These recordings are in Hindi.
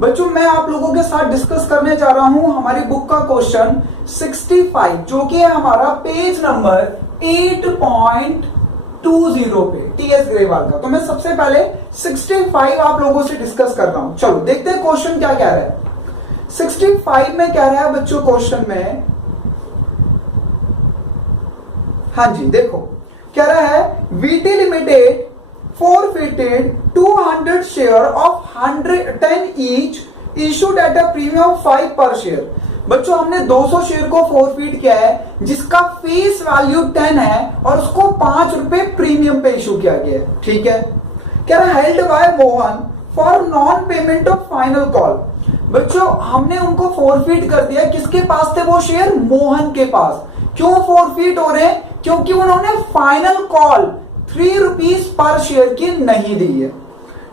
बच्चों मैं आप लोगों के साथ डिस्कस करने जा रहा हूं हमारी बुक का क्वेश्चन 65 जो कि है हमारा पेज नंबर 8.20 पे टीएस ग्रेवाल का। तो मैं सबसे पहले 65 आप लोगों से डिस्कस कर रहा हूं। चलो देखते हैं क्वेश्चन क्या कह रहा है। 65 में कह रहा है बच्चों क्वेश्चन में, हाँ जी देखो कह रहा है VT limited forfeited 200 share of 110 each issued at a premium of 5 per share। बच्चों हमने 200 शेयर को फॉरफिट किया है जिसका फेस वैल्यू 10 है और उसको 5 रुपए प्रीमियम पे इशू किया गया है। ठीक है, कह रहा held by Mohan for non payment of final call. बच्चों हमने उनको फॉरफिट कर दिया, किसके पास थे वो शेयर? मोहन के पास। क्यों फॉरफिट हो रहे हैं? क्योंकि उन्होंने final call 3 rupees per share की नहीं दी है।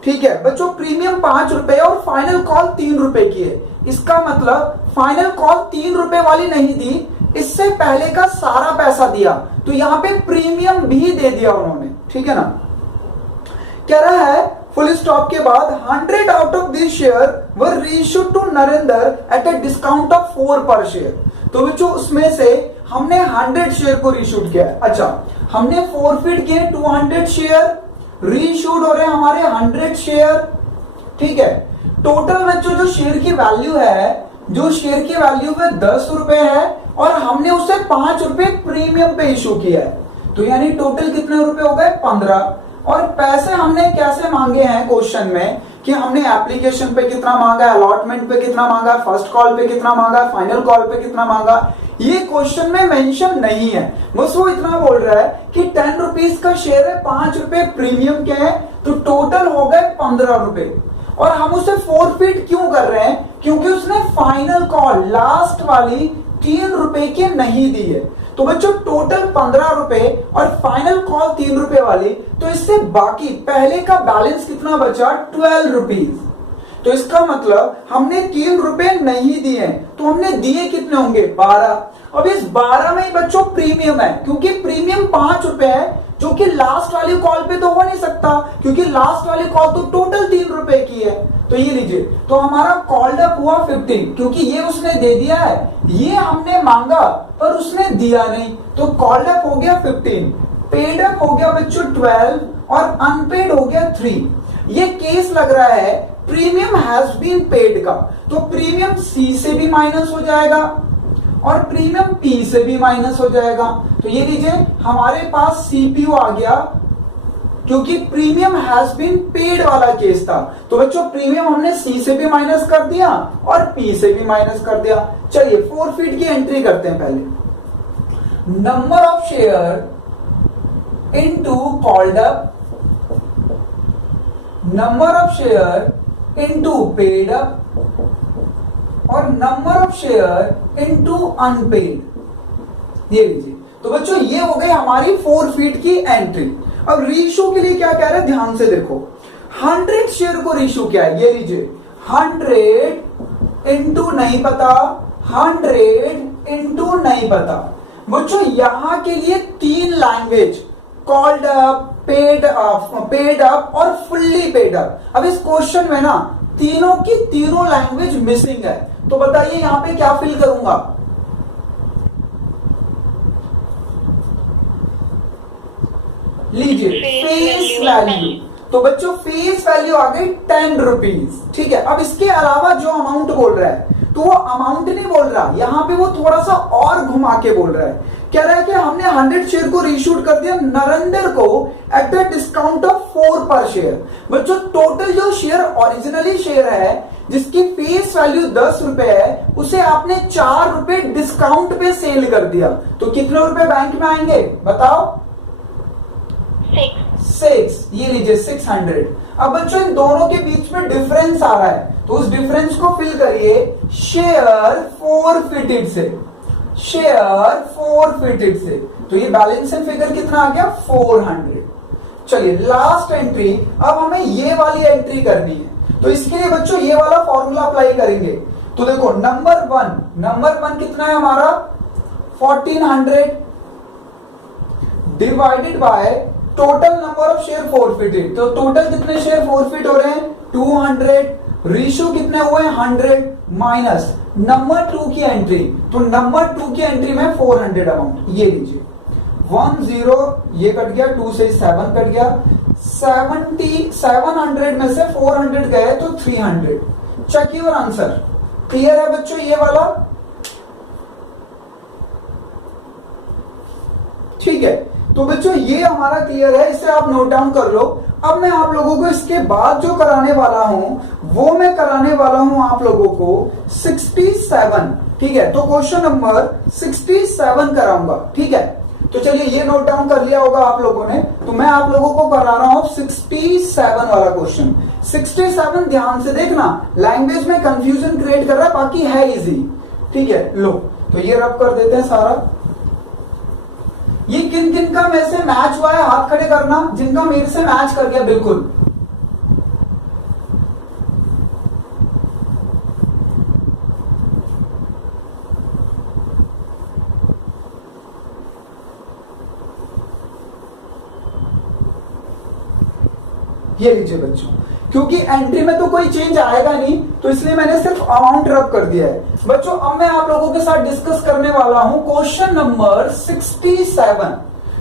ठीक है बच्चों, प्रीमियम 5 रुपए और फाइनल कॉल 3 रुपए की है। इसका मतलब फाइनल कॉल 3 रुपए वाली नहीं दी, इससे पहले का सारा पैसा दिया, तो यहां पे प्रीमियम भी दे दिया उन्होंने। ठीक है ना, कह रहा है फुल स्टॉप के बाद 100 out of this share were reissued to Narendra at a discount of 4 per share. तो बच्चों उसमें से हमने 100 शेयर को रीइश्यूड किया है। अच्छा, हमने फॉरफिट किए 200 शेयर, रीइश्यूड हो रहे हैं हमारे 100 शेयर। ठीक है, टोटल बच्चों जो शेयर की वैल्यू है, जो शेयर की वैल्यू है 10 रुपए है और हमने उसे 5 रुपए प्रीमियम पे इशू किया है, तो यानी टोटल कितने रुपए हो गए? 15। और पैसे हमने कैसे मांगे हैं क्वेश्चन में कि हमने एप्लीकेशन पे कितना मांगा, अलॉटमेंट पे कितना मांगा, फर्स्ट कॉल पे कितना मांगा, फाइनल कॉल पे कितना मांगा, ये क्वेश्चन में मेंशन नहीं है। बस वो इतना बोल रहा है कि 10 रुपीज का शेयर है, 5 रुपए प्रीमियम के हैं, तो टोटल हो गए 15 रुपए। और हम उसे फॉरफिट क्यों कर रहे हैं? क्योंकि उसने फाइनल कॉल लास्ट वाली 3 रुपए की नहीं दी है। तो बच्चों टोटल 15 रुपए और फाइनल कॉल 3 रुपए वाली, तो इससे बाकी पहले का बैलेंस कितना बचा? 12 रुपीज। तो इसका मतलब हमने 3 रुपए नहीं दिए, तो हमने दिए कितने होंगे? 12। अब इस 12 में ही बच्चों प्रीमियम है, क्योंकि प्रीमियम 5 रुपए है, जो कि लास्ट वाली कॉल पे तो हो नहीं सकता, क्योंकि लास्ट वाली कॉल तो टोटल 3 रुपए की है। तो ये लीजिए, तो हमारा कॉल्ड अप हुआ 15, क्योंकि ये उसने दे दिया है, ये हमने मांगा पर उसने दिया नहीं, तो कॉल्ड अप हो गया 15, पेड अप हो गया बच्चों 12 और अनपेड हो गया 3। ये केस लग रहा है प्रीमियम हैज बीन पेड का, तो प्रीमियम सी से भी माइनस हो जाएगा और प्रीमियम पी से भी माइनस हो जाएगा। तो ये लीजिए हमारे पास सीपीयू आ गया, क्योंकि प्रीमियम हैज बीन पेड वाला केस था। तो बच्चों प्रीमियम हमने सी से भी माइनस कर दिया और पी से भी माइनस कर दिया। चलिए फॉरफिट की एंट्री करते हैं। पहले number of share into called up, number of share into paid up और number of share into unpaid. ये लीजिए, तो बच्चों ये हो गई हमारी फॉरफिट की एंट्री। अब रीइश्यू के लिए क्या कह रहे हैं, ध्यान से देखो। 100 शेयर को रीइश्यू किया है, ये लीजिए 100 इंटू नहीं पता, 100 इंटू नहीं पता। बच्चों यहां के लिए 3 language, called up, paid up और फुल्ली पेड अप। अब इस क्वेश्चन में ना तीनों की तीनों लैंग्वेज मिसिंग है, तो बताइए यहां पे क्या फिल करूंगा? लीजिए फेस वैल्यू। तो बच्चों फेस वैल्यू आ गई 10 रुपीज। ठीक है, अब इसके अलावा जो अमाउंट बोल रहा है, तो वो अमाउंट नहीं बोल रहा, यहां पे वो थोड़ा सा और घुमा के बोल रहा है। कह रहा है कि हमने 100 शेयर को रीइश्यूड कर दिया नरेंद्र को at the discount of 4 per share. बच्चों टोटल जो शेयर ओरिजिनली शेयर है, जिसकी फेस वैल्यू 10 रुपए है, उसे आपने 4 रुपए डिस्काउंट पे सेल कर दिया, तो कितने रुपए बैंक में आएंगे बताओ? 6। ये लीजिए 600। अब बच्चों इन दोनों के बीच में डिफरेंस आ रहा है, तो उस डिफरेंस को फिल करिए शेयर फॉरफिटेड से, शेयर फॉरफिटेड से। तो ये बैलेंसिंग फिगर कितना आ गया? 400। चलिए लास्ट एंट्री, अब हमें ये वाली एंट्री करनी है, तो इसके लिए बच्चों ये वाला फॉर्मूला अप्लाई करेंगे। तो देखो नंबर वन कितना है हमारा? 1400 divided by total number of share forfeited. तो टोटल कितने शेयर फॉरफिट हो रहे हैं? 200 रेशियो कितने हुए 100 माइनस नंबर 2 की एंट्री, तो नंबर 2 की एंट्री में 400 अमाउंट, ये लीजिए 10 ये कट गया, 2 से 7 कट गया, 700 में से 400 गए तो 300। Check your answer. क्लियर है बच्चों ये वाला? ठीक है, तो बच्चों ये हमारा क्लियर है, इसे आप नोट डाउन कर लो। अब मैं आप लोगों को इसके बाद जो कराने वाला हूं वो मैं कराने वाला हूं आप लोगों को 67। ठीक है, तो क्वेश्चन नंबर 67 कराऊंगा। ठीक है, तो चलिए ये नोट डाउन कर लिया होगा आप लोगों ने, तो मैं आप लोगों को करा रहा हूं 67 वाला क्वेश्चन। 67 ध्यान से देखना, लैंग्वेज में कंफ्यूजन क्रिएट कर रहा है, बाकी है इजी। ठीक है, लो तो ये रब कर देते हैं सारा। ये किन किन का मेरे से मैच हुआ है हाथ खड़े करना, जिनका मेरे से मैच कर गया बिल्कुल। ये लीजिए बच्चों, क्योंकि एंट्री में तो कोई चेंज आएगा नहीं, तो इसलिए मैंने सिर्फ अमाउंट रब कर दिया है। बच्चों अब मैं आप लोगों के साथ डिस्कस करने वाला हूं क्वेश्चन नंबर 67।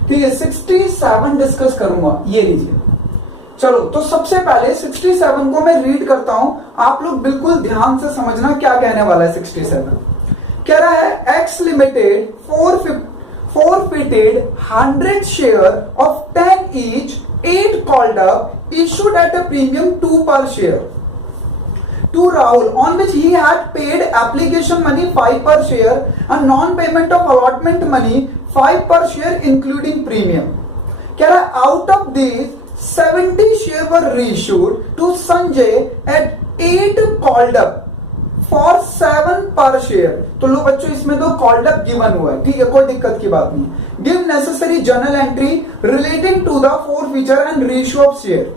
ठीक है, 67 डिस्कस करूंगा। ये लीजिए, चलो तो सबसे पहले 67 को मैं रीड करता हूं, आप लोग बिल्कुल ध्यान से समझना क्या कहने वाला है। 67 कह रहा है X limited forfeited 100 share of 10 each, 8 called up, issued at a premium 2 per share to Rahul, on which he had paid application money 5 per share and non-payment of allotment money 5 per share including premium. कह रहा है out of these 70 share were reissued to Sanjay at 8 called up for 7 पर शेयर। तो लो बच्चों इसमें तो कॉल्ड अप गिवन हुआ है, ठीक है, कोई दिक्कत की बात नहीं। Give necessary journal entry relating to the forfeiture and ratio of share.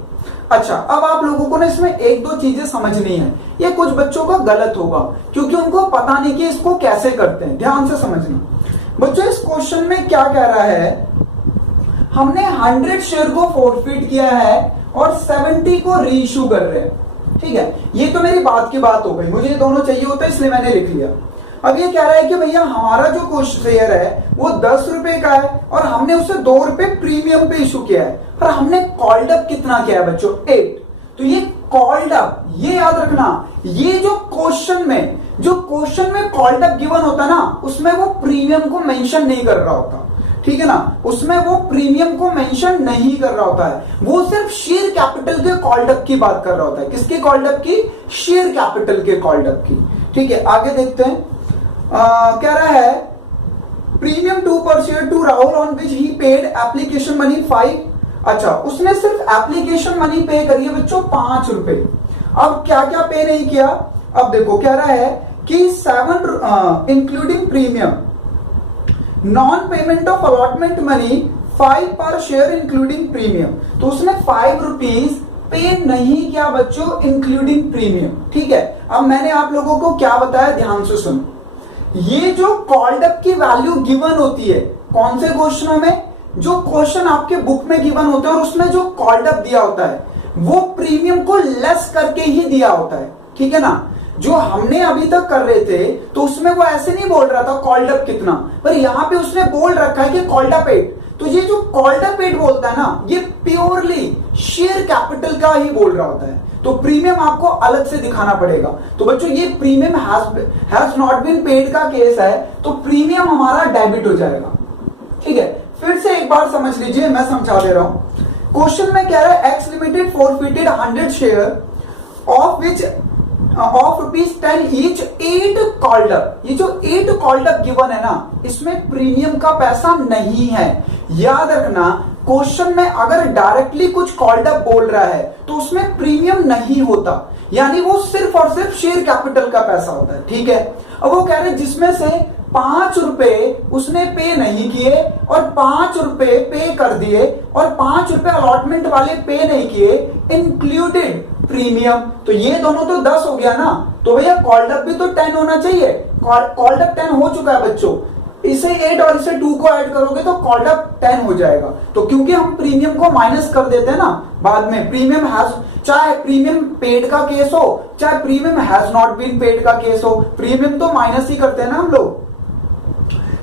अच्छा, अब आप लोगों को ना इसमें एक दो चीजें समझनी है, ये कुछ बच्चों का गलत होगा क्योंकि उनको पता नहीं कि इसको कैसे करते हैं। ध्यान से समझना बच्चों, इस क्वेश्चन में क्या कह रहा है, हमने 100 शेयर को फोरफीट किया है और 70 को रीइश्यू कर रहे हैं। ठीक है, ये तो मेरी बात की बात हो गई, मुझे ये दोनों चाहिए होता है इसलिए मैंने लिख लिया। अब ये कह रहा है कि भैया हमारा जो शेयर है वो 10 रुपए का है और हमने उसे 2 रुपए प्रीमियम पे इशू किया है, पर हमने कॉल्ड अप कितना किया है बच्चों 8। तो ये कॉल्ड अप, ये याद रखना, ये जो क्वेश्चन में कॉल्ड अप गिवन होता है ना, उसमें वो प्रीमियम को मेंशन नहीं कर रहा होता। ठीक है ना, उसमें वो प्रीमियम को मेंशन नहीं कर रहा होता है, वो सिर्फ शेयर कैपिटल के कॉल्ड अप की बात कर रहा होता है। किसके कॉल्ड अप की? शेयर कैपिटल के कॉल्ड अप की। ठीक है, आगे देखते हैं। कह रहा है premium 2 per share to Rahul on which he paid application money 5। अच्छा, उसने सिर्फ एप्लीकेशन मनी पे करी है बच्चों 5 रुपए। अब क्या क्या पे नहीं किया, अब देखो कह रहा है कि 7 including premium, non payment of allotment money 5 per share including premium. तो उसने 5 रुपीज पे नहीं किया बच्चों इंक्लूडिंग प्रीमियम। ठीक है, अब मैंने आप लोगों को क्या बताया, ध्यान से सुनो। ये जो कॉल्ड अप की वैल्यू गिवन होती है कौन से क्वेश्चनों में, जो क्वेश्चन आपके बुक में गिवन होते हैं और उसमें जो कॉल्ड अप दिया होता है वो प्रीमियम को लेस करके ही दिया होता है। ठीक है ना, जो हमने अभी तक कर रहे थे तो उसमें वो ऐसे नहीं बोल रहा था कॉल्ड अप कितना, पर यहां पे उसने बोल रखा है कि कॉल्ड अप 8। तो ये जो कॉल्ड अप 8 बोलता है ना, ये प्योरली शेयर कैपिटल का ही बोल रहा होता है, तो प्रीमियम आपको अलग से दिखाना पड़ेगा। तो बच्चों ये premium has not been paid का केस है, तो प्रीमियम हमारा डेबिट हो जाएगा। ठीक है, फिर से एक बार समझ लीजिए, मैं समझा दे रहा हूं। क्वेश्चन में कह रहा है X limited forfeited 100 share of which of ₹10 each 8 called up. ये जो 8 कॉल्ड अप गिवन है ना, इसमें प्रीमियम का पैसा नहीं है। याद रखना, क्वेश्चन में अगर डायरेक्टली कुछ कॉल्ड अप बोल रहा है तो उसमें प्रीमियम नहीं होता, यानी वो सिर्फ और सिर्फ शेयर कैपिटल का पैसा होता है। ठीक है, अब वो कह रहे हैं जिसमें से 5 रुपए उसने पे नहीं किए और 5 रुपए पे कर दिए और 5 रुपए अलॉटमेंट वाले पे नहीं किए इंक्लूडेड प्रीमियम, तो ये दोनों तो 10 हो गया ना। तो भैया कॉल्ड अप भी तो 10 होना चाहिए। कॉल्ड अप 10 हो चुका है बच्चों, इसे 8 और इसे 2 को ऐड करोगे तो कॉल्ड अप 10 हो जाएगा। तो क्योंकि हम प्रीमियम को माइनस कर देते हैं ना बाद में, प्रीमियम हैज, चाहे प्रीमियम पेड का केस हो चाहे premium has not been paid का केस हो, प्रीमियम तो माइनस ही करते हैं ना हम लोग।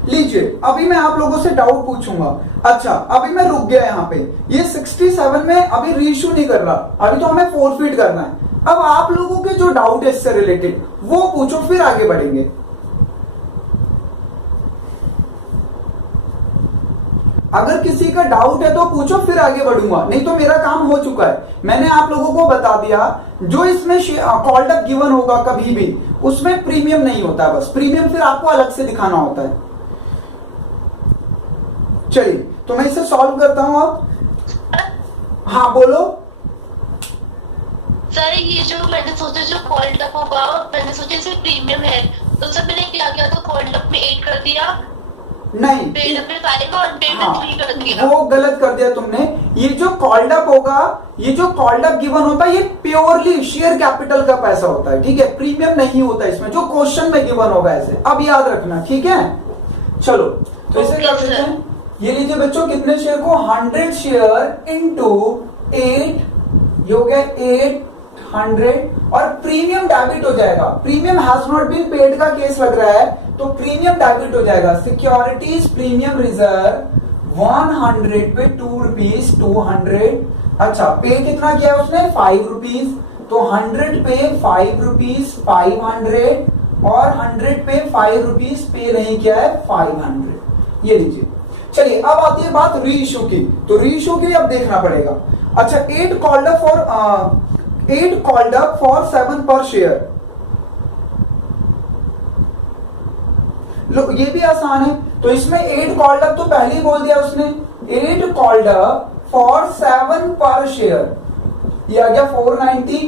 लीजिए अभी मैं आप लोगों से डाउट पूछूंगा। अच्छा अभी मैं रुक गया यहाँ पे, ये 67 में अभी रीइश्यू नहीं कर रहा, अभी तो हमें फोरफिट करना है। अब आप लोगों के जो डाउट है इससे रिलेटेड वो पूछो, फिर आगे बढ़ेंगे। अगर किसी का डाउट है तो पूछो, फिर आगे बढ़ूंगा, नहीं तो मेरा काम हो चुका है। मैंने आप लोगों को बता दिया जो इसमें कॉल्ड अप गिवन होगा कभी भी उसमें प्रीमियम नहीं होता है, बस प्रीमियम फिर आपको अलग से दिखाना होता है। चलिए तो मैं इसे सॉल्व करता हूं अब। हाँ बोलो सर। ये जो मैंने सोचा जो कॉल्ड अप होगा, मैंने सोचा इसे प्रीमियम है, तो सर मैंने क्या किया तो कॉल्ड अप में 8 कर दिया, नहीं पेड अप में 5 और पेड में 3 कर दिया। वो गलत कर दिया तुमने। ये जो कॉल्ड अप होगा, ये जो कॉल्ड अप गिवन होता है ये प्योरली शेयर कैपिटल का पैसा होता है, ठीक है, प्रीमियम नहीं होता इसमें, जो क्वेश्चन में गिवन होगा ऐसे। अब याद रखना, ठीक है। चलो तो इसे कर देते हैं। ये लीजिए बच्चों, कितने शेयर को 100 शेयर इंटू 8, ये हो गया 800, और प्रीमियम डेबिट हो जाएगा। Premium has not been paid का केस लग रहा है तो प्रीमियम डेबिट हो जाएगा। सिक्योरिटीज प्रीमियम रिजर्व 100 पे 2 रुपीज 200। अच्छा पे कितना किया उसने 5 रुपीज, तो 100 पे 5 रुपीज 500, और 100 पे 5 रुपीज पे नहीं किया है 500। ये लीजिए। चलिए अब आती है बात री इश्यू की, तो री इश्यू के लिए अब देखना पड़ेगा। अच्छा 8 कॉल्ड अप फॉर 7 पर शेयर, लो ये भी आसान है। तो इसमें 8 कॉल्ड अप तो पहले ही बोल दिया उसने, 8 कॉल्ड अप फॉर 7 पर शेयर, ये आ गया 490,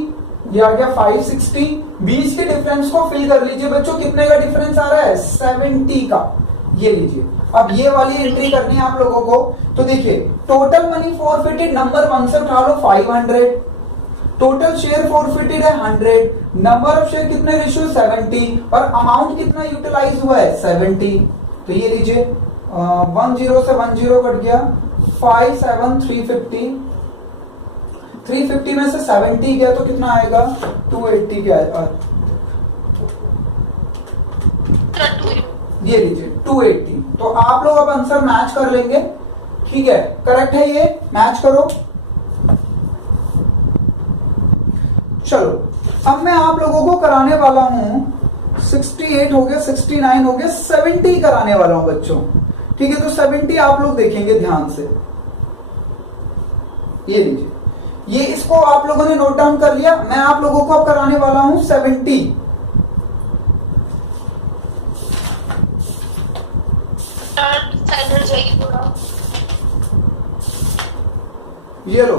ये आ गया 560। 20 के डिफरेंस को फिल कर लीजिए बच्चों, कितने का डिफरेंस आ रहा है 70 का। ये लीजिए, अब ये वाली एंट्री करनी है आप लोगों को। तो देखिए टोटल मनी फॉरफिटेड, नंबर 1 से उठा लो 500, टोटल शेयर फॉरफिटेड है 100, नंबर ऑफ शेयर कितने रेशियो 70, और अमाउंट कितना यूटिलाइज हुआ है 70। तो ये लीजिए 10 से 10 कट गया, 57 350 में से 70 गया तो कितना आएगा 280 के आएगा। ये लीजिए 280। तो आप लोग अब आंसर मैच कर लेंगे, ठीक है, करेक्ट है, ये मैच करो। चलो अब मैं आप लोगों को कराने वाला हूं 68 हो गया, 69 हो गया, 70 कराने वाला हूं बच्चों, ठीक है। तो 70 आप लोग देखेंगे ध्यान से। ये लीजिए, ये इसको आप लोगों ने नोट डाउन कर लिया। मैं आप लोगों को अब कराने वाला हूं 70। ये लो,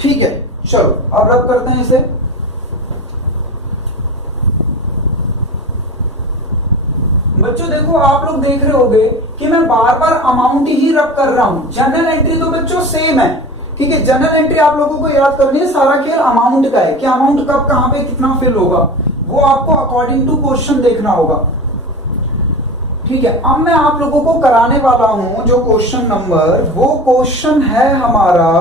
ठीक है। चलो अब रब करते हैं इसे। बच्चों देखो आप लोग देख रहे होंगे कि मैं बार बार अमाउंट ही रब कर रहा हूं। जनरल एंट्री तो बच्चों सेम है, ठीक है। जनरल एंट्री आप लोगों को याद करनी है, सारा खेल अमाउंट का है कि अमाउंट कब कहां पे कितना फिल होगा, वो आपको अकॉर्डिंग टू क्वेश्चन देखना होगा, ठीक है। अब मैं आप लोगों को कराने वाला हूं जो क्वेश्चन नंबर, वो क्वेश्चन है हमारा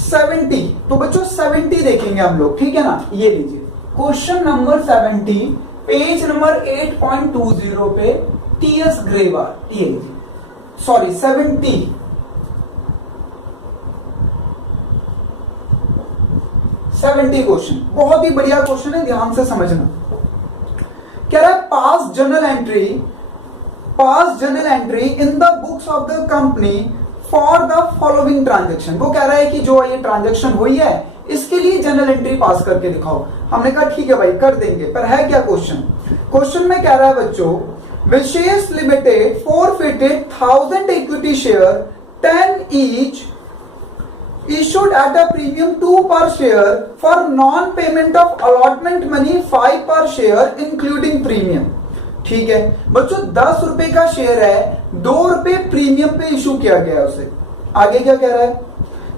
70। तो बच्चों 70 देखेंगे हम लोग, ठीक है ना। ये लीजिए क्वेश्चन नंबर 70, पेज नंबर 8.20 पे, टीएस ग्रेवार, ये लीजिए, सॉरी 70 क्वेश्चन, बहुत ही बढ़िया क्वेश्चन है, ध्यान से समझना। कह रहा है पास journal entry in the books of the company for the following transaction. वो कह रहा है कि जो ये ट्रांजेक्शन हुई है इसके लिए जर्नल एंट्री पास करके दिखाओ। हमने कहा ठीक है भाई कर देंगे, पर है क्या क्वेश्चन में कह रहा है बच्चों, Vishesh limited forfeited 1000 equity share 10 each issued at a premium 2 per share for non-payment of allotment money 5 per share including premium। ठीक है बच्चों, 10 रुपए का शेयर है, 2 रुपए प्रीमियम पे इशू किया गया उसे। आगे क्या कह रहा है,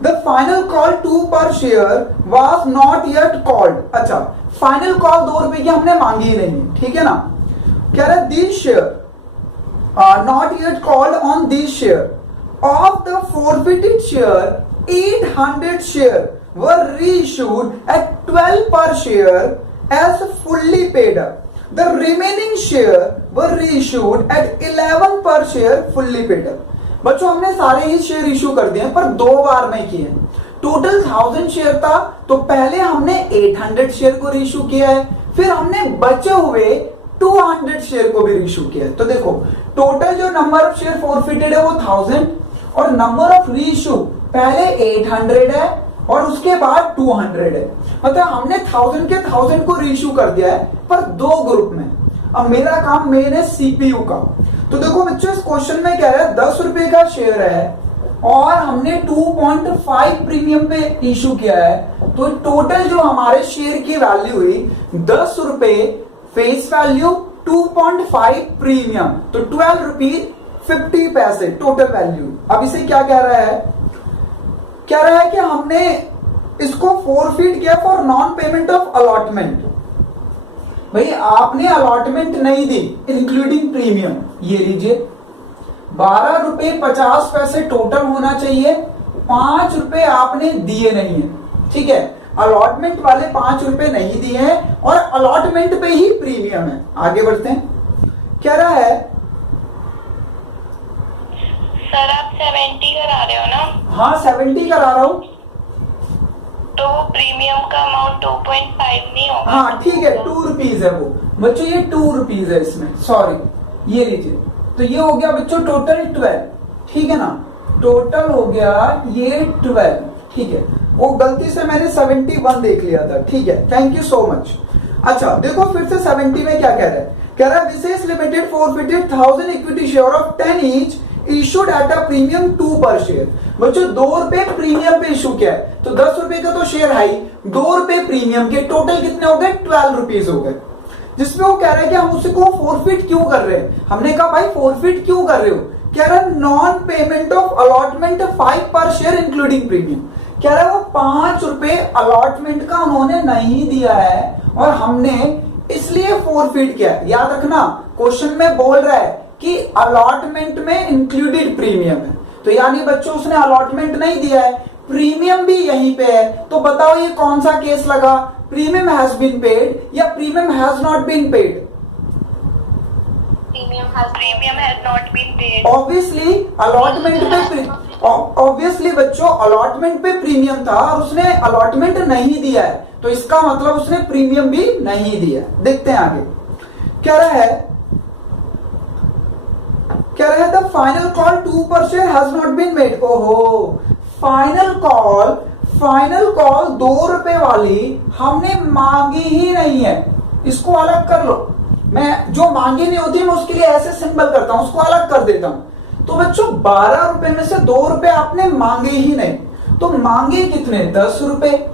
the final call 2 per share was not yet called. अच्छा, फाइनल कॉल 2 रुपए की हमने मांगी ही नहीं, ठीक है ना। कह रहा है this share not yet called on this share of the forfeited share 800 share were reissued at 12 per share as fully paid up. The remaining share were reissued at 11 per share fully paid up. बच्चों हमने सारे ही शेयर इशू कर दिए पर 2 बार में किए। टोटल 1000 शेयर था तो पहले हमने 800 शेयर को रीइशू किया है, फिर हमने बचे हुए 200 शेयर को भी रीइशू किया है। तो देखो टोटल जो नंबर ऑफ शेयर फॉरफिटेड है वो 1000 और नंबर ऑफ रीइशू पहले 800 है और उसके बाद 200 है। मतलब हमने 1000 के 1000 को रीइशू कर दिया है पर 2 ग्रुप में। अब मेरा काम मेन है सीपीयू का। तो देखो बच्चों इस क्वेश्चन में क्या है, 10 रुपए का शेयर है और हमने 2.5 प्रीमियम पे इशू किया है। तो टोटल जो हमारे शेयर की वैल्यू हुई 10 रुपए फेस वैल्यू, 2.5 प्रीमियम, तो 12 रुपीज 50 पैसे टोटल वैल्यू। अब इसे क्या कह रहा है, कह रहा है कि हमने इसको फॉरफिट किया for non payment of allotment. भाई आपने अलॉटमेंट नहीं दी इंक्लूडिंग प्रीमियम, ये लीजिए 12 रुपए 50 पैसे टोटल होना चाहिए, 5 रुपए आपने दिए नहीं है, ठीक है। अलॉटमेंट वाले 5 रुपए नहीं दिए हैं और अलॉटमेंट पे ही प्रीमियम है। आगे बढ़ते हैं, कह रहा है सर आप 70 करा रहे हो ना? हाँ 70 करा रहा हूं। तो प्रीमियम का अमाउंट 2.5 नहीं होगा? हाँ ठीक है, 2 रुपीज है वो बच्चों, ये 2 रुपीज है इसमें, सॉरी ये लीजिए। तो ये हो गया बच्चों टोटल 12, ठीक है ना। टोटल हो गया ये 12, ठीक है। वो गलती से मैंने 71 देख लिया था, ठीक है, थैंक यू सो मच। अच्छा देखो फिर से 70 में क्या कह रहा है, कह रहा है Vishesh limited forfeited 1000 equity share of 10 each issued at a premium 2 per share. बच्चों 2 रुपए प्रीमियम पे इशू किया है तो 10 रुपए का तो शेयर है ही, 2 रुपए प्रीमियम के टोटल कितने हो गए, 12 रुपीज हो गए। जिसमें वो कह रहा है कि हम उसको फॉरफिट क्यों कर रहे हैं। हमने कहा भाई फॉरफिट क्यों कर रहे हो, कह रहा है non payment of allotment 5 per share including premium. कह रहा है वो 5 रुपए अलॉटमेंट का उन्होंने नहीं दिया है और हमने इसलिए फॉरफिट किया। याद रखना क्वेश्चन में बोल रहा है कि अलॉटमेंट में इंक्लूडेड प्रीमियम है, तो यानी बच्चों उसने अलॉटमेंट नहीं दिया है, प्रीमियम भी यहीं पे है। तो बताओ ये कौन सा केस लगा, प्रीमियम हैज बीन पेड या premium has not been paid? Premium has not been paid. Obviously allotment पे, ऑब्वियसली बच्चों अलॉटमेंट पे प्रीमियम था और उसने अलॉटमेंट नहीं दिया है, तो इसका मतलब उसने प्रीमियम भी नहीं दिया। देखते हैं आगे क्या रहा है, कह रहा है the final call 2 per share has not been made. ओहो, फाइनल कॉल 2 रुपए वाली हमने मांगी ही नहीं है। इसको अलग कर लो, मैं जो मांगी नहीं होती मैं उसके लिए ऐसे सिंबल करता हूं, उसको अलग कर देता हूं। तो बच्चों 12 रुपए में से 2 रुपए आपने मांगे ही नहीं, तो मांगे कितने, 10 रुपए।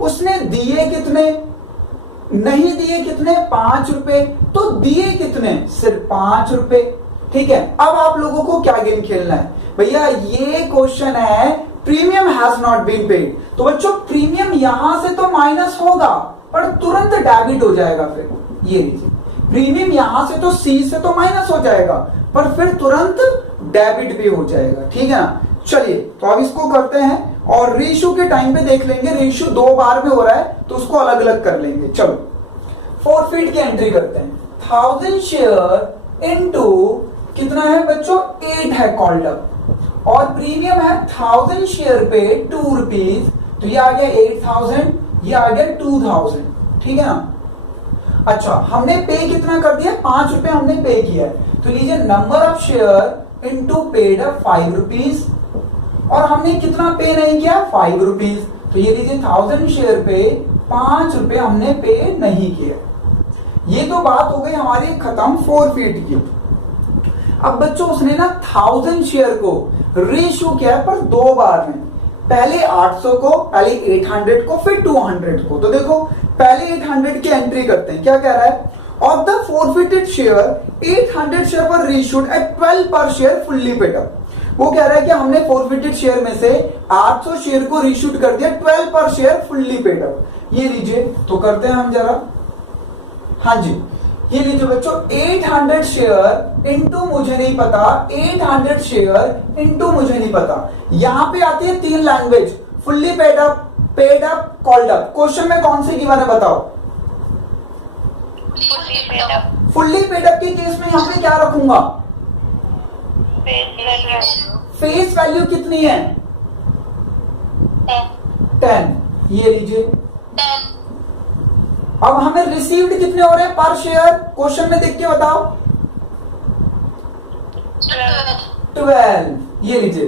उसने दिए कितने, नहीं दिए कितने, 5 रुपए। तो दिए कितने, सिर्फ 5 रुपए, ठीक है। अब आप लोगों को क्या गेम खेलना है भैया, ये क्वेश्चन है premium has not been paid. तो बच्चों प्रीमियम यहां से तो माइनस होगा पर तुरंत डेबिट हो जाएगा। फिर ये लीजिए प्रीमियम यहां से तो सी से तो माइनस हो जाएगा पर फिर तुरंत डेबिट भी हो जाएगा, ठीक है ना। चलिए तो अब इसको करते हैं और रीइशू के टाइम पे देख लेंगे, रीइशू 2 बार में हो रहा है तो उसको अलग अलग कर लेंगे। चलो फॉरफिट की एंट्री करते हैं, 1000 शेयर इनटू कितना है बच्चों, 8 है कॉल्ड अप और प्रीमियम है 1000 शेयर पे 2 रुपीज, तो ये आ गया 8000, ये आ गया 2000, ठीक है ना। अच्छा हमने पे कितना कर दिया, 5 रुपए हमने पे किया है, तो लीजिए number of share into paid 5 rupees और हमने कितना पे नहीं किया, 5 रुपीज, तो ये लीजिए 1000 शेयर पे 5 रुपए हमने पे नहीं किया। ये तो बात हो गई हमारी खत्म फॉरफिट की। अब बच्चों उसने ना 1000 शेयर को रीइशू किया पर 2 बार में, पहले 800 को, पहले 800 को, फिर 200 को। तो देखो पहले 800 की एंट्री करते हैं, क्या कह रहा है, of the forfeited share 800 share were reissued at 12 per share fully paid up. वो कह रहा है कि हमने फॉरफिटेड शेयर में से 800 शेयर को रीशूट कर दिया, 12 per share fully paid up. ये लीजिए, तो करते हैं हम जरा। हाँ जी, ये लीजिए बच्चों, 800 शेयर इंटू मुझे नहीं पता, 800 शेयर इंटू मुझे नहीं पता। यहां पे आती है 3 language, fully paid up, called up. Question में कौन सी गिवन है बताओ? फुल्ली पेड अप की केस में यहां पे क्या रखूंगा? फेस वैल्यू कितनी है? 10। ये लीजिए। अब हमें रिसीव्ड कितने हो रहे हैं पर शेयर? क्वेश्चन में देख के बताओ। 12। ये लीजिए।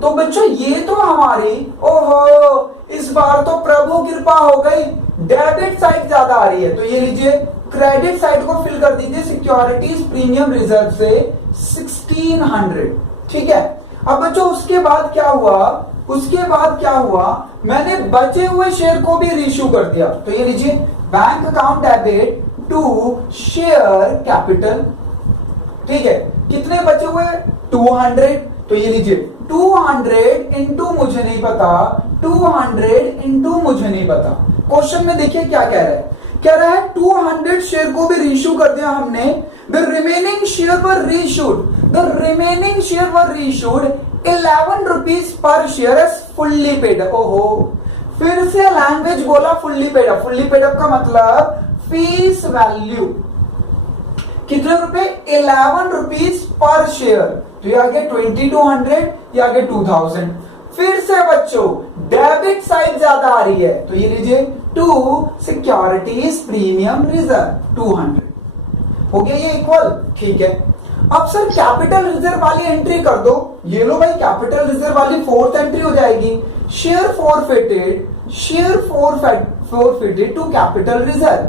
तो बच्चों ये तो हमारी, ओहो, इस बार तो प्रभु कृपा हो गई, डेबिट साइड ज्यादा आ रही है। तो ये लीजिए, क्रेडिट साइड को फिल कर दीजिए सिक्योरिटीज प्रीमियम रिजर्व से 1600। ठीक है। अब बच्चों उसके बाद क्या हुआ? मैंने बचे हुए शेयर को भी रीइश्यू कर दिया। तो ये लीजिए, bank account debit to share capital. ठीक है, कितने बचे हुए? 200। तो ये लीजिए, 200 इंटू मुझे नहीं पता, 200 इंटू मुझे नहीं पता। क्वेश्चन में देखिए क्या कह रहा है 200 शेयर को भी रीइश्यू कर दिया हमने। The remaining share were reissued 11 rupees per share as fully paid. ओहो, फिर से लैंग्वेज बोला fully paid up. Fully paid up का मतलब फेस वैल्यू कितने रुपए? 11 रुपीज पर शेयर। तो ये आगे 2200, ये आगे 2000। फिर से बच्चों डेबिट साइड ज्यादा आ रही है। तो ये लीजिए, टू सिक्योरिटीज प्रीमियम रिजर्व 200 हो गया ये इक्वल। ठीक है। अब सर कैपिटल रिजर्व वाली एंट्री कर दो। ये लो भाई, कैपिटल रिजर्व वाली 4th एंट्री हो जाएगी। Share forfeited to capital reserve,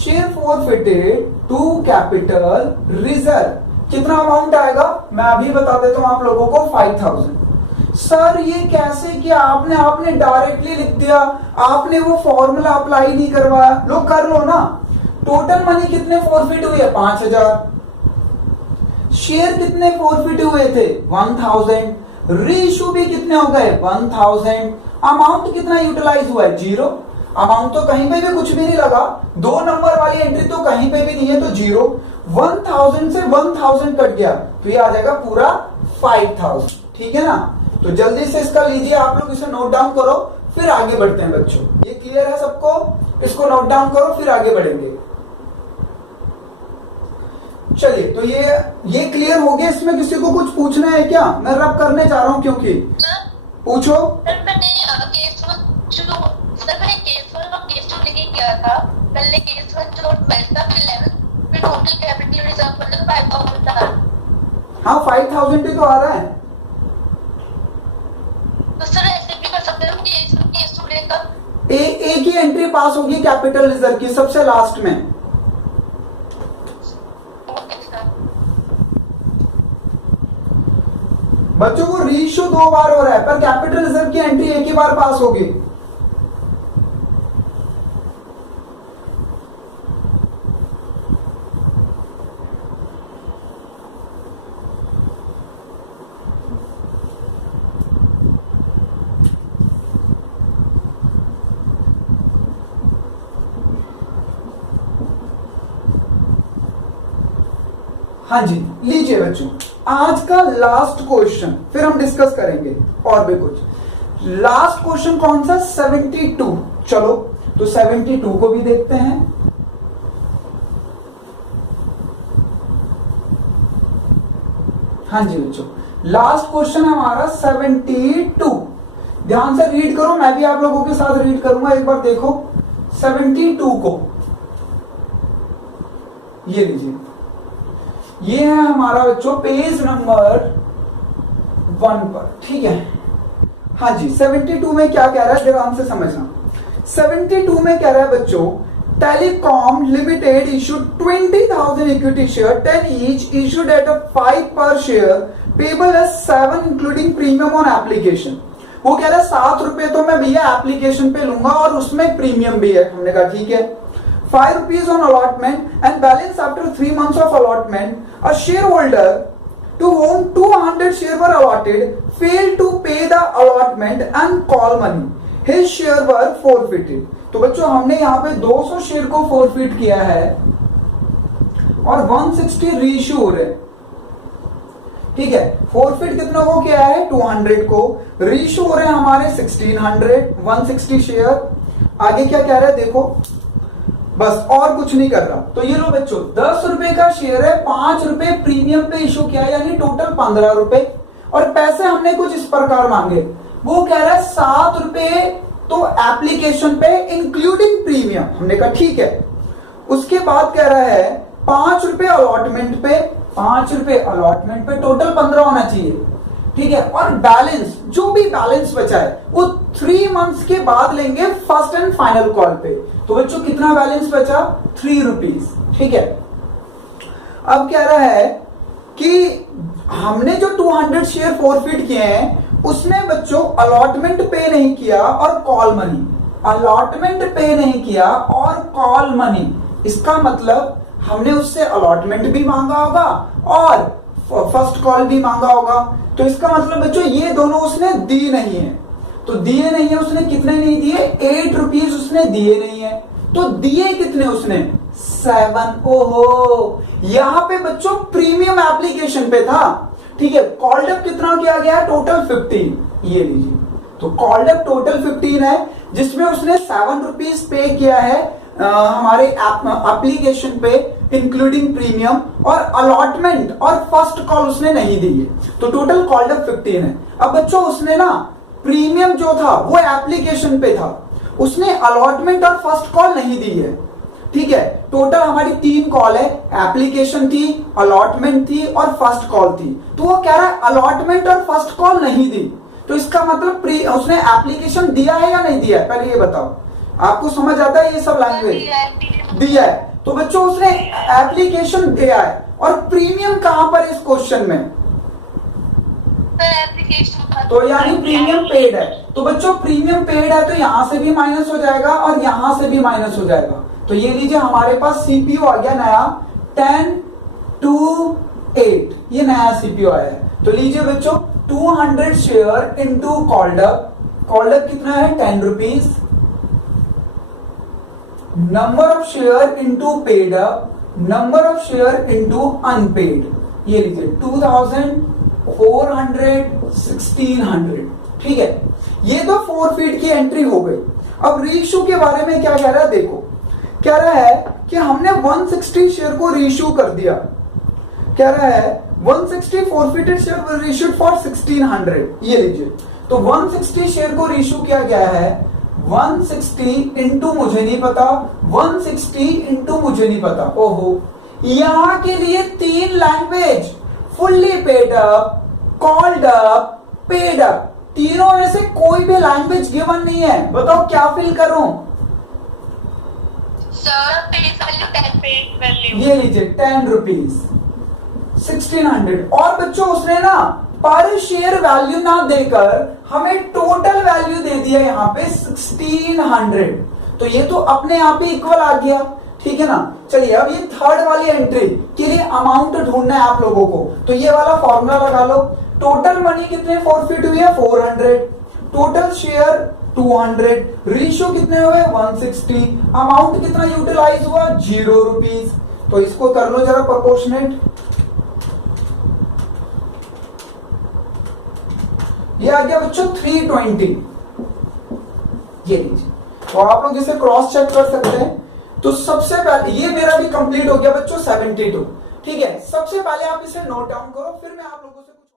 share forfeited to capital reserve. कितना अमाउंट आएगा मैं अभी बता देता हूं आप लोगों को, 5000। सर ये कैसे किया आपने डायरेक्टली लिख दिया, आपने वो फॉर्मूला अप्लाई नहीं करवाया। लो कर लो ना। टोटल मनी कितने फॉरफिट हुई है? 5000। शेयर कितने फॉरफिट हुए थे? 1000। रीइश्यू भी कितने हो गए? 1000। अमाउंट कितना यूटिलाइज हुआ है? 0। अमाउंट तो कहीं पे भी कुछ भी नहीं लगा, 2 नंबर वाली एंट्री तो कहीं पे भी नहीं है, तो 0। 1000 से 1000 कट गया, तो ये आ जाएगा पूरा 5000। ठीक है ना? तो जल्दी से इसका लीजिए, आप लोग इसे नोट डाउन करो, फिर आगे बढ़ते हैं बच्चों। ये क्लियर है सबको? इसको नोट डाउन करो, फिर आगे बढ़ेंगे। चलिए, तो ये क्लियर हो गया। इसमें किसी को कुछ पूछना है क्या? मैं रब करने जा रहा हूं क्योंकि पूछो। पहले केस 1 जो पैसा 11, फिर टोटल कैपिटल रिजर्व मतलब 5000 था। हाँ, 5000 ही तो आ रहा है। तो सर ऐसे भी कर सकते हो कि केस 2 लेकर एक ही एंट्री पास होगी कैपिटल रिजर्व की, सबसे लास्ट में। बच्चों को रीइश्यू 2 बार हो रहा है, पर कैपिटल रिजर्व की एंट्री एक ही बार पास होगी। हाँ जी, लीजिए बच्चों, आज का लास्ट क्वेश्चन, फिर हम डिस्कस करेंगे और भी कुछ। लास्ट क्वेश्चन कौन सा? 72। चलो, तो 72 को भी देखते हैं। हाँ जी बच्चों, लास्ट क्वेश्चन हमारा 72। ध्यान से रीड करो, मैं भी आप लोगों के साथ रीड करूंगा। एक बार देखो 72 को, ये लीजिए, ये है हमारा बच्चों पेज नंबर 1 पर। ठीक है। हाँ जी, 72 में क्या कह रहा है, ध्यान से समझना। 72 में कह रहा है बच्चों, telecom limited issued 20,000 equity share 10 each issued at 5 per share payable as 7 including premium on application. वो कह रहा है 7 रुपए तो मैं भैया एप्लीकेशन पे लूंगा और उसमें प्रीमियम भी है। हमने कहा ठीक है। 5 rupees on allotment and balance after 3 months of allotment. A shareholder to whom 200 shares were allotted failed to pay the allotment and call money. His share were forfeited. तो बच्चों हमने यहाँ पे 200 शेयर को फोरफिट किया है और 160 रीइश्यू हो रहे हैं, ठीक है। फोरफिट कितनों को किया है? 200 को। रीइश्यू हो रहे हैं हमारे 1600, 160 शेयर। आगे क्या कह रहा है देखो, बस और कुछ नहीं कर रहा। तो ये लो बच्चों 10 रुपए का शेयर है, 5 रुपए प्रीमियम पे इशू किया है, यानी टोटल 15 रुपए। और पैसे हमने कुछ इस प्रकार मांगे, वो कह रहा है 7 रुपए तो एप्लीकेशन पे इंक्लूडिंग प्रीमियम। हमने कहा ठीक है। उसके बाद कह रहा है 5 रुपए अलॉटमेंट पे, 5 रुपए अलॉटमेंट पे, टोटल 15 होना चाहिए, ठीक है। और बैलेंस, जो भी बैलेंस बचा है वो 3 मंथ्स के बाद लेंगे फर्स्ट एंड फाइनल कॉल पे। तो बच्चों कितना बैलेंस बचा? 3 रुपीज, ठीक है। अब कह रहा है कि हमने जो 200 शेयर फोरफिट किए हैं उसमें बच्चों अलॉटमेंट पे नहीं किया और कॉल मनी, अलॉटमेंट पे नहीं किया और कॉल मनी। इसका मतलब हमने उससे अलॉटमेंट भी मांगा होगा और फर्स्ट कॉल भी मांगा होगा। तो इसका मतलब बच्चों ये दोनों उसने दी नहीं है। तो दिए नहीं है उसने, कितने नहीं दिए? 8 रुपीज उसने दिए नहीं है। तो दिए कितने उसने? 7। ओहो, यहां पे बच्चों प्रीमियम एप्लीकेशन पे था, ठीक है। कॉल्ड अप कितना किया गया? टोटल 15। ये लीजिए, तो कॉल्ड अप टोटल 15 है, जिसमें उसने 7 रुपीज पे किया है हमारे एप्लीकेशन पे इंक्लूडिंग प्रीमियम, और अलॉटमेंट और फर्स्ट कॉल उसने नहीं दी है। तो टोटल कॉल्ड अप 15 है। अब बच्चों उसने ना प्रीमियम जो था वो एप्लीकेशन पे था, उसने अलॉटमेंट और फर्स्ट कॉल नहीं दी है, ठीक है। टोटल हमारी 3 कॉल है, एप्लीकेशन थी, अलॉटमेंट थी और फर्स्ट कॉल थी। तो वो कह रहा है अलॉटमेंट और फर्स्ट कॉल नहीं दी। तो इसका मतलब उसने एप्लीकेशन दिया है या नहीं दिया है? पहले ये बताओ, आपको समझ आता है ये सब लैंग्वेज? दिया है। तो बच्चों उसने एप्लीकेशन दिया है। और प्रीमियम कहां पर इस क्वेश्चन में? तो यानी प्रीमियम पेड है। तो बच्चों प्रीमियम पेड है तो यहां से भी माइनस हो जाएगा और यहां से भी माइनस हो जाएगा। तो ये लीजिए हमारे पास सीपीयू आ गया नया 10 to 8, ये नया सीपीयू आया है। तो लीजिए बच्चों 200 share into called up, called up कितना है? 10 rupees. Number of share into paid up, number of share into unpaid, ये लीजिए 2000, 400, 1600, ठीक है। ये तो फोरफिट की एंट्री हो गई। अब रीइश्यू के बारे में क्या कह रहा है देखो, कह रहा है कि हमने 160 शेयर को रीइश्यू कर दिया। कह रहा है 160 फोरफिटेड शेयर रीइश्यूड फॉर 1600, ये लीजिए। तो 160 शेयर को रीइश्यू किया गया है, 160 इंटू मुझे नहीं पता, 160 इंटू मुझे नहीं पता। ओहो, यहां के लिए 3 language, fully paid up, called up, paid up, तीनों में से कोई भी लैंग्वेज गिवन नहीं है। बताओ क्या फिल करूं? ये लीजिए 10 रुपीज, 1600। और बच्चों उसने ना पर शेयर वैल्यू ना देकर हमें टोटल वैल्यू दे दिया यहाँ पे 1600। तो ये तो अपने आप ही इक्वल आ गया, ठीक है ना। चलिए अब ये थर्ड वाली एंट्री के लिए अमाउंट ढूंढना है आप लोगों को। तो ये वाला फॉर्मूला लगा लो। टोटल मनी कितने फोरफिट हुई है? 400। टोटल शेयर 200, रेशियो कितने हुए? 160। अमाउंट कितना यूटिलाइज हुआ? 0 रुपीज। तो इसको कर लो जरा प्रोपोर्शनेट। ये आ गया बच्चों 320। ये लीजिए, तो आप लोग इसे क्रॉस चेक कर सकते हैं। तो सबसे पहले ये मेरा भी कंप्लीट हो गया बच्चों 72, ठीक है। सबसे पहले आप इसे नोट डाउन करो, फिर मैं आप लोगों से